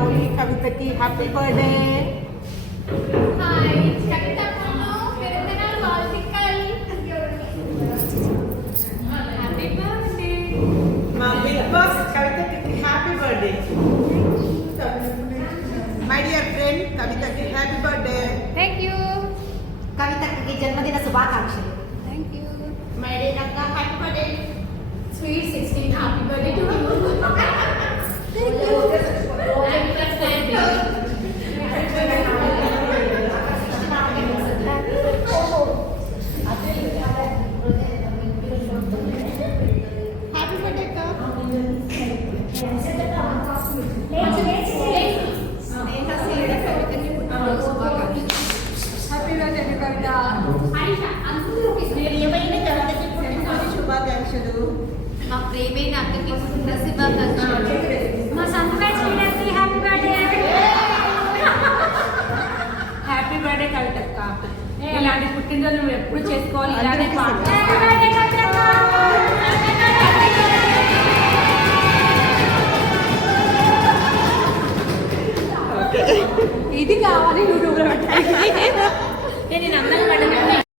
రావులి కవితకి happy birthday. Hi Kavitha అమ్మను పెరుగన వాల్టికల్ హ్యాపీ బర్త్డే. మా బిగ్ బాస్ కవితకి happy birthday. My dear friend కవితకి హ్యాపీ బర్త్డే. థాంక్యూ. కవితకి జన్మదిన శుభాకాంక్షలు. థాంక్యూ. మై డియర్ అక్క happy birthday. Sweet 16 happy birthday to you. Thank you. Happy birthday. Happy birthday అక్క. Happy birthday Kavitha. ఏమైనా కవితకి పుట్టినరోజు శుభాకాంక్షలు. మా ప్రేమైన అక్కకి పుట్టిన శుభాకాంక్షలు. మా సన్రైజ్ లీడర్కి హ్యాపీ బర్త్డే. హ్యాపీ బర్త్డే కవితక్క. ఇలాంటి పుట్టినరోజు నువ్వు ఎప్పుడు చేసుకోవాలి, ఇలానే పాట ఇది కావాలి యూట్యూబ్లో పెట్టాలి. నేను అందంగా పడ్డాను.